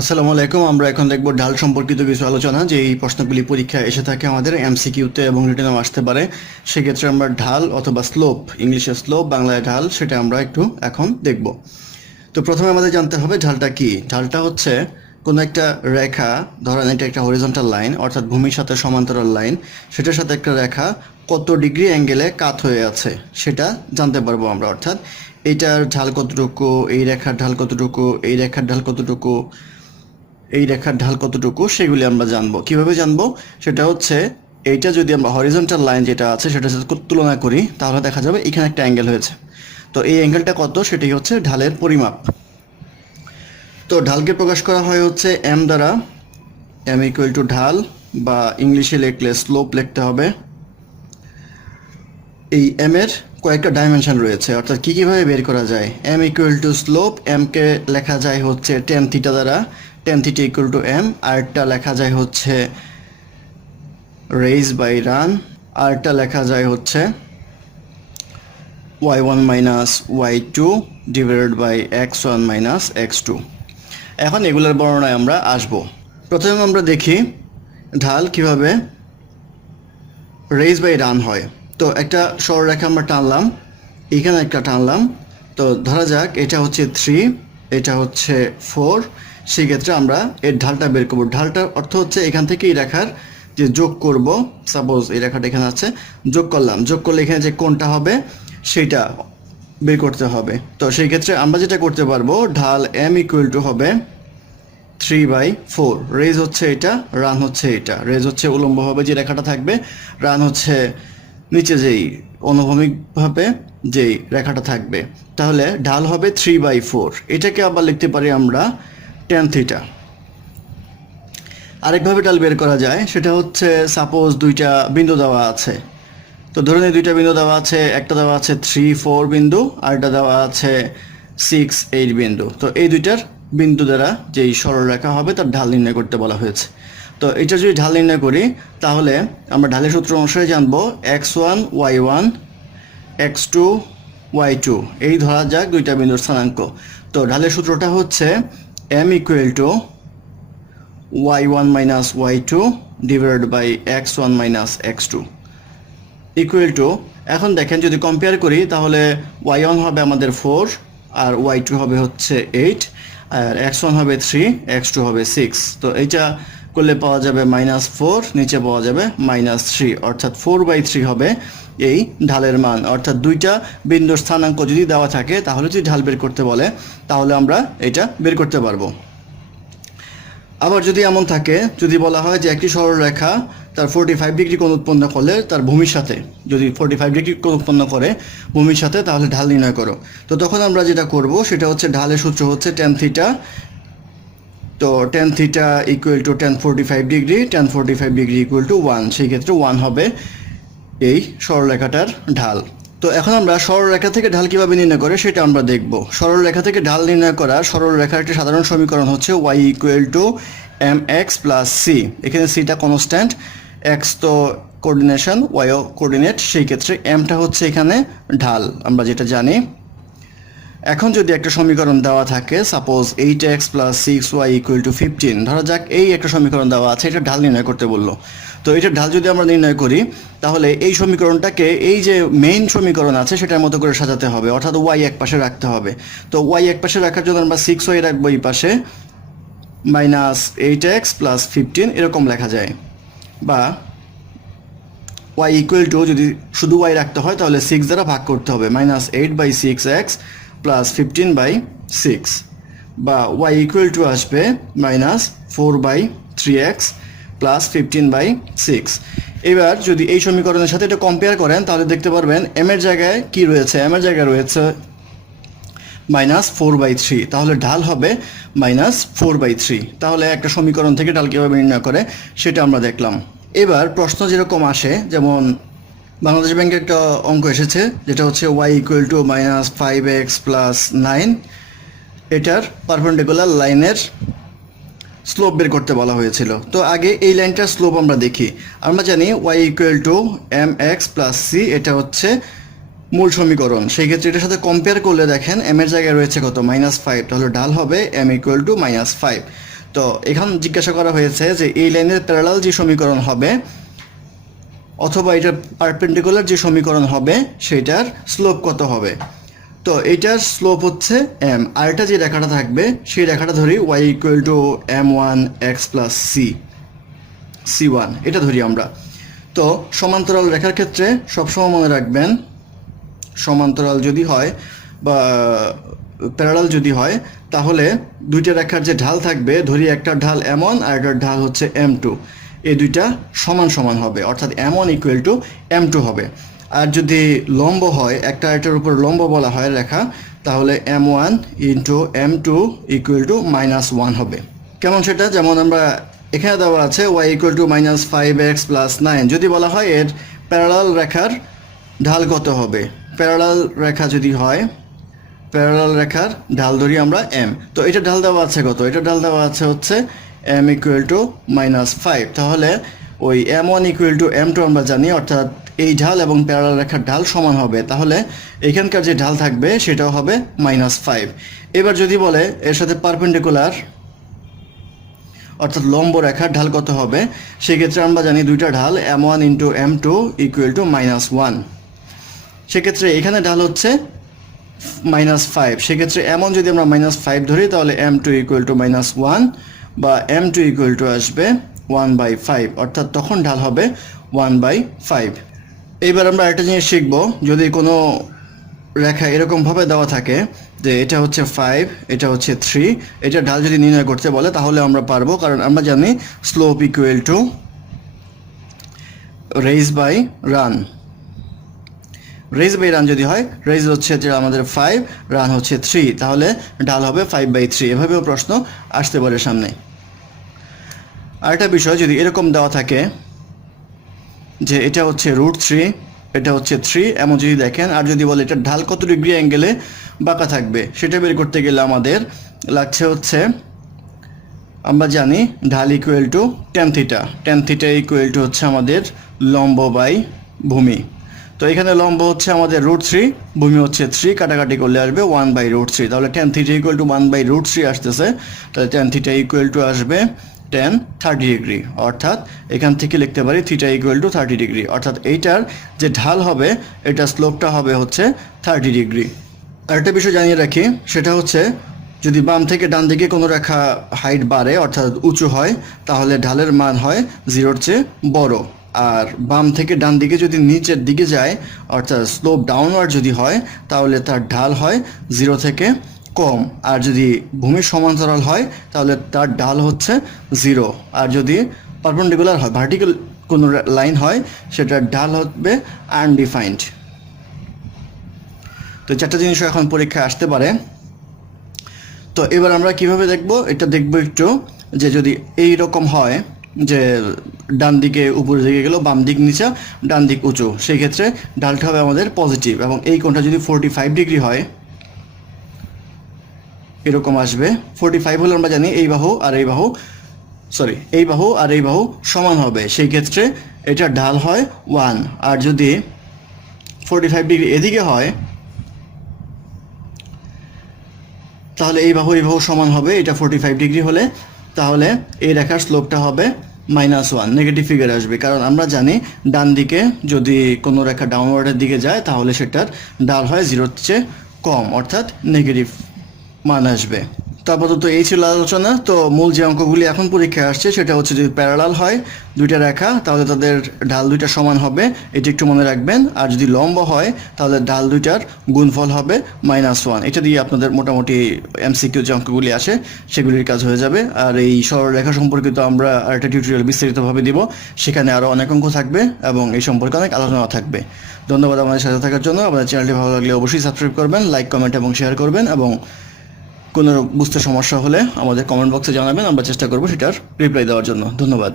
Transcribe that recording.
আসসালামু আলাইকুম। আমরা এখন দেখব ঢাল সম্পর্কিত কিছু আলোচনা, যে এই প্রশ্নগুলি পরীক্ষায় এসে থাকে আমাদের এমসিকিউতে এবং রিটেনেও আসতে পারে। সেক্ষেত্রে আমরা ঢাল অথবা স্লোপ, ইংলিশে স্লোপ, বাংলায় ঢাল, সেটা আমরা একটু এখন দেখব। তো প্রথমে আমাদের জানতে হবে ঢালটা কি। ঢালটা হচ্ছে কোনো একটা রেখা, ধরেন এটা একটা হরিজন্টাল লাইন অর্থাৎ ভূমির সাথে সমান্তরাল লাইন, সেটার সাথে একটা রেখা কত ডিগ্রি অ্যাঙ্গেলে কাত হয়ে আছে সেটা জানতে পারবো আমরা। অর্থাৎ এইটার ঢাল কতটুকু, এই রেখার ঢাল কতটুকু, এই রেখার ঢাল কতটুকু, এই রেখার ঢাল কতটুকু, সেগুলি আমরা জানবো। কিভাবে জানবো? সেটা হচ্ছে এইটা যদি আমরা হরিজন্টাল লাইন যেটা আছে সেটার সাথে তুলনা করি, তাহলে দেখা যাবে এখানে একটা অ্যাঙ্গেল হয়েছে। তো এই অ্যাঙ্গেলটা কত, সেটাই হচ্ছে ঢালের পরিমাপ। তো ঢালকে প্রকাশ করা হয় হচ্ছে এম দ্বারা। এম ইকুয়াল টু ঢাল, বা ইংলিশে লিখলে স্লোপ লিখতে হবে। এই এম এর কয়েকটা ডাইমেনশন রয়েছে, অর্থাৎ কীভাবে বের করা যায়। এম ইকুয়াল টু স্লোপ, এমকে লেখা যায় হচ্ছে টেন থিটা দ্বারা, tan theta equal to M. আরেকটা লেখা যায় হচ্ছে রেইজ বাই রান, আরেকটা লেখা যায় হচ্ছে y1 minus y2 divided by x1 minus x2। এখন এগুলোর বর্ণনায় আমরা আসব। প্রথমে আমরা দেখি ঢাল কিভাবে রেইজ বাই রান হয়। তো একটা সরলরেখা আমরা টানলাম, এখানে একটা টানলাম। তো ধরা যাক এটা হচ্ছে 3, এটা হচ্ছে 4। সেক্ষেত্রে আমরা এর ঢালটা বের করব। ঢালটার অর্থ হচ্ছে এখান থেকে এই রেখার যে যোগ করব, সাপোজ এই রেখাটা এখানে আছে, যোগ করলাম, যোগ করলে এখানে যে কোণটা হবে সেইটা বের করতে হবে। তো সেই ক্ষেত্রে আমরা যেটা করতে পারবো, ঢাল এম ইকুয়াল টু হবে 3/4। রেজ হচ্ছে এটা, রান হচ্ছে এটা। রেজ হচ্ছে উলম্বভাবে যে রেখাটা থাকবে, রান হচ্ছে নিচে যেই অনুভূমিকভাবে যেই রেখাটা থাকবে। তাহলে ঢাল হবে 3/4। এটাকে আবার লিখতে পারি আমরা টেন থিটা। আরেকভাবে ঢাল বের করা যায়, সেটা হচ্ছে সাপোজ দুইটা বিন্দু দেওয়া আছে। তো ধরুন এই দুইটা বিন্দু দেওয়া আছে, একটা দেওয়া আছে 3-4 বিন্দু, আর একটা দেওয়া আছে 6-8 বিন্দু। তো এই দুইটার বিন্দু দ্বারা যেই সরলরেখা হবে তার ঢাল নির্ণয় করতে বলা হয়েছে। তো এটা যদি ঢাল নির্ণয় করি, তাহলে আমরা ঢালের সূত্র অনুসারে জানবো x1 y1 x2 y2, এই ধরা যাক দুইটা বিন্দুর স্থানাঙ্ক। তো ঢালের সূত্রটা হচ্ছে m equal to y1 minus y2 divided by x1 minus x2 equal to, এখন দেখেন যদি কম্পেয়ার করি তাহলে y1 হবে আমাদের 4, আর y2 হবে হচ্ছে 8, আর x1 হবে 3, x2 হবে 6। তো এইটা করলে পাওয়া যাবে -4, নিচে পাওয়া যাবে -3, অর্থাৎ 4/3 হবে এই ঢালের মান। অর্থাৎ দুইটা বিন্দুর স্থানাঙ্ক যদি দেওয়া থাকে, তাহলে যদি ঢাল বের করতে বলে, তাহলে আমরা এটা বের করতে পারবো। আবার যদি এমন থাকে, যদি বলা হয় যে একটি সরলরেখা তার 45 ডিগ্রি কোণ উৎপন্ন করলে তার ভূমির সাথে, যদি 45 ডিগ্রি কোণ উৎপন্ন করে ভূমির সাথে, তাহলে ঢাল নির্ণয় করো। তো তখন আমরা যেটা করব সেটা হচ্ছে ঢালের সূত্র হচ্ছে টেন থিটা। তো ten theta equal two ten 45 degree, ten 45 degree equal to 1। সেই ক্ষেত্রে 1 হবে এই সরলরেখাটার ঢাল। তো এখন আমরা সরলরেখা থেকে ঢাল কীভাবে নির্ণয় করে সেটা আমরা দেখব। সরলরেখা থেকে ঢাল নির্ণয় করার সরলরেখার একটি সাধারণ সমীকরণ হচ্ছে y equal to mx plus C. এখানে সিটা কনস্ট্যান্ট, এক্স তো কোঅর্ডিনেশন, ওয়াইও কোঅর্ডিনেট, সেই ক্ষেত্রে এমটা হচ্ছে এখানে ঢাল, আমরা যেটা জানি। এখন যদি একটা সমীকরণ দেওয়া থাকে, suppose 8x plus 6y equal to 15, ধরা যাক এই একটা সমীকরণ দেওয়া আছে, এটা ঢাল নির্ণয় করতে বললো। তো এটার ঢাল যদি আমরা নির্ণয় করি, তাহলে এই সমীকরণটাকে এই যে মেইন সমীকরণ আছে সেটার মতো করে সাজাতে হবে, অর্থাৎ y এক পাশে রাখতে হবে। তো y এক পাশে রাখার জন্য আমরা 6y রাখবো এই পাশে, -8x প্লাস 15 এরকম লেখা যায়। বা y ইকুয়াল টু, যদি শুধু y রাখতে হয় তাহলে 6 দ্বারা ভাগ করতে হবে, -8/6x প্লাস 15/6। বা y ইকুয়াল টু আসবে -4/3x প্লাস 15/6। এবার যদি এই সমীকরণের সাথে এটা কম্পেয়ার করেন, তাহলে দেখতে পারবেন m এর জায়গায় কি রয়েছে, m এর জায়গায় রয়েছে -4/3, তাহলে ঢাল হবে -4/3। তাহলে একটা সমীকরণ থেকে ঢাল কীভাবে নির্ণয় করে সেটা আমরা দেখলাম। এবার প্রশ্ন যেরকম আসে, যেমন বাংলাদেশ ব্যাংকে একটা অঙ্ক এসেছে যেটা হচ্ছে y equal two -5x plus 9, এটার পারপেন্ডিকুলার লাইনের স্লোপ বের করতে বলা হয়েছিল। তো আগে এই লাইনটার স্লোপ আমরা দেখি। আমরা জানি y equal to mx plus C, এটা হচ্ছে মূল সমীকরণ। সেই ক্ষেত্রে এটার সাথে কম্পেয়ার করলে দেখেন m এর জায়গায় রয়েছে কত, -5, তাহলে ঢাল হবে m ইকুয়াল টু -5। তো তো এখানে জিজ্ঞাসা করা হয়েছে যে এই লাইনের প্যারালাল যে সমীকরণ হবে অথবা এটার পারপেন্ডিকুলার যে সমীকরণ হবে সেটার স্লোপ কত হবে। তো এইটার স্লোপ হচ্ছে m, আর এটা যে রেখাটা থাকবে সেই রেখাটা ধরি y equal two m1 x plus c1 এটা ধরি আমরা। তো সমান্তরাল রেখার ক্ষেত্রে সবসময় মনে রাখবেন সমান্তরাল যদি হয় বা প্যারালাল যদি হয় তাহলে দুইটা রেখার যে ঢাল থাকবে ধরি একটা ঢাল m1 আর একটার ঢাল হচ্ছে m2, এই দুইটা সমান সমান হবে অর্থাৎ m1 ইকুয়াল টু m2 হবে। আর যদি লম্ব হয় একটা এটার উপর লম্ব বলা হয় রেখা তাহলে m1 into m2 equal to -1 হবে। কেমন সেটা, যেমন আমরা এখানে দেওয়া আছে y equal two -5x plus 9, যদি বলা হয় এর প্যারালাল রেখার ঢাল কত হবে, প্যারালাল রেখা যদি হয় প্যারালাল রেখার ঢাল ধরি আমরা m, তো এটা ঢাল দেওয়া আছে কত, এটা ঢাল দেওয়া আছে হচ্ছে m ইকুয়াল টু -5, তাহলে ওই m1 ইকুয়াল টু m2 আমরা জানি অর্থাৎ এই ঢাল এবং প্যারালাল রেখার ঢাল সমান হবে, তাহলে এখানকার যে ঢাল থাকবে সেটাও হবে -5। এবার যদি বলে এর সাথে পারপেন্ডিকুলার অর্থাৎ লম্ব রেখার ঢাল কত হবে, সেক্ষেত্রে আমরা জানি দুইটা ঢাল m1 into m2 equal to -1, সেক্ষেত্রে এখানে ঢাল হচ্ছে -5, সেক্ষেত্রে m1 যদি আমরা -5 ধরি তাহলে m2 ইকুয়াল টু -1 বা m2 ইকুয়াল টু আসবে 1/5, অর্থাৎ তখন ঢাল হবে 1/5। এইবার আমরা একটা জিনিস শিখব, যদি কোনো রেখা এরকমভাবে দেওয়া থাকে যে এটা হচ্ছে 5 এটা হচ্ছে 3, এটা ঢাল যদি নির্ণয় করতে বলে তাহলে আমরা পারবো, কারণ আমরা জানি slope equal to rise by run. Rise by run যদি হয়, রেজ হচ্ছে যে আমাদের 5, রান হচ্ছে 3, তাহলে ঢাল হবে 5/3, এভাবেও প্রশ্ন আসতে পারে সামনে। আরেকটা বিষয়, যদি এরকম দেওয়া থাকে যে এটা হচ্ছে √3 এটা হচ্ছে 3 এমন যদি দেখেন, আর যদি বলে এটা ঢাল কত ডিগ্রি অ্যাঙ্গেলে বাঁকা থাকবে সেটা বের করতে গেলে আমাদের লাগছে হচ্ছে আমরা জানি ঢাল equal to tan theta equal two হচ্ছে আমাদের লম্ব বাই ভূমি। তো এখানে লম্ব হচ্ছে আমাদের √3, ভূমি হচ্ছে 3, কাটাকাটি করলে আসবে 1/√3, তাহলে tan থিটা ইকুয়াল টু 1/√3 আসতেছে, তাহলে tan থিটা ইকুয়াল টু আসবে tan 30 ডিগ্রি, অর্থাৎ এখান থেকে লিখতে পারি থিটা ইকুয়াল টু 30 ডিগ্রি, অর্থাৎ এইটার যে ঢাল হবে এটা স্লোপটা হবে হচ্ছে 30 ডিগ্রি। আরেকটা বিষয় জানিয়ে রাখি, সেটা হচ্ছে যদি বাম থেকে ডান দিকে কোনো রেখা হাইট বাড়ে অর্থাৎ উঁচু হয় তাহলে ঢালের মান হয় 0-র চেয়ে বড়, আর বাম থেকে ডান দিকে যদি নিচের দিকে যায় অর্থাৎ স্লোপ ডাউনওয়ার্ড যদি হয় তাহলে তার ঢাল হয় 0 থেকে কম, আর যদি ভূমির সমান্তরাল হয় তাহলে তার ঢাল হচ্ছে 0, আর যদি পারপেন্ডিকুলার হয় ভার্টিক্যাল কোনো লাইন হয় সেটার ঢাল হবে আনডিফাইন্ড। তো চারটা জিনিস এখন পরীক্ষায় আসতে পারে। তো এবার আমরা কিভাবে দেখব, এটা দেখব একটু যে যদি এই রকম হয় যে ডান দিকে উপরের দিকে গেল, বাম দিক নিচে, ডান দিক উঁচু, সেই ক্ষেত্রে ঢালটা হবে আমাদের পজিটিভ, এবং এই কোণটা যদি 45 ডিগ্রি হয় এরকম আসবে। 45 হলে আমরা জানি এই বাহু আর এই বাহু সমান হবে, সেই ক্ষেত্রে এটার ঢাল হয় 1, আর যদি 45 ডিগ্রি এদিকে হয় তাহলে এই বাহু সমান হবে, এটা 45 ডিগ্রি হলে, তাহলে এই রেখার স্লোপটা হবে -1, নেগেটিভ ফিগার আসবে, কারণ আমরা জানি ডান দিকে যদি কোনো রেখা ডাউনওয়ার্ডের দিকে যায় তাহলে সেটার ঢাল হয় 0-র চেয়ে কম, অর্থাৎ নেগেটিভ মান আসবে। তো আপাতত এই ছিল আলোচনা। তো মূল যে অঙ্কগুলি এখন পরীক্ষায় আসছে সেটা হচ্ছে যদি প্যারালাল হয় দুইটা রেখা তাহলে তাদের ঢাল দুইটা সমান হবে, এটি একটু মনে রাখবেন, আর যদি লম্ব হয় তাহলে ঢাল দুইটার গুণফল হবে -1, এটা দিয়ে আপনাদের মোটামুটি এমসিকিউ যে অঙ্কগুলি আসে সেগুলির কাজ হয়ে যাবে। আর এই সরলরেখা সম্পর্কিত আমরা আরেকটা টিউটোরিয়াল বিস্তারিতভাবে দিব, সেখানে আরও অনেক অঙ্ক থাকবে এবং এই সম্পর্কে অনেক আলোচনা থাকবে। ধন্যবাদ আমাদের সাথে থাকার জন্য। আমাদের চ্যানেলটি ভালো লাগলে অবশ্যই সাবস্ক্রাইব করবেন, লাইক কমেন্ট এবং শেয়ার করবেন, এবং কোনো বুঝতে সমস্যা হলে আমাদের কমেন্ট বক্সে জানাবেন, আমরা চেষ্টা করব সেটার রিপ্লাই দেওয়ার জন্য। ধন্যবাদ।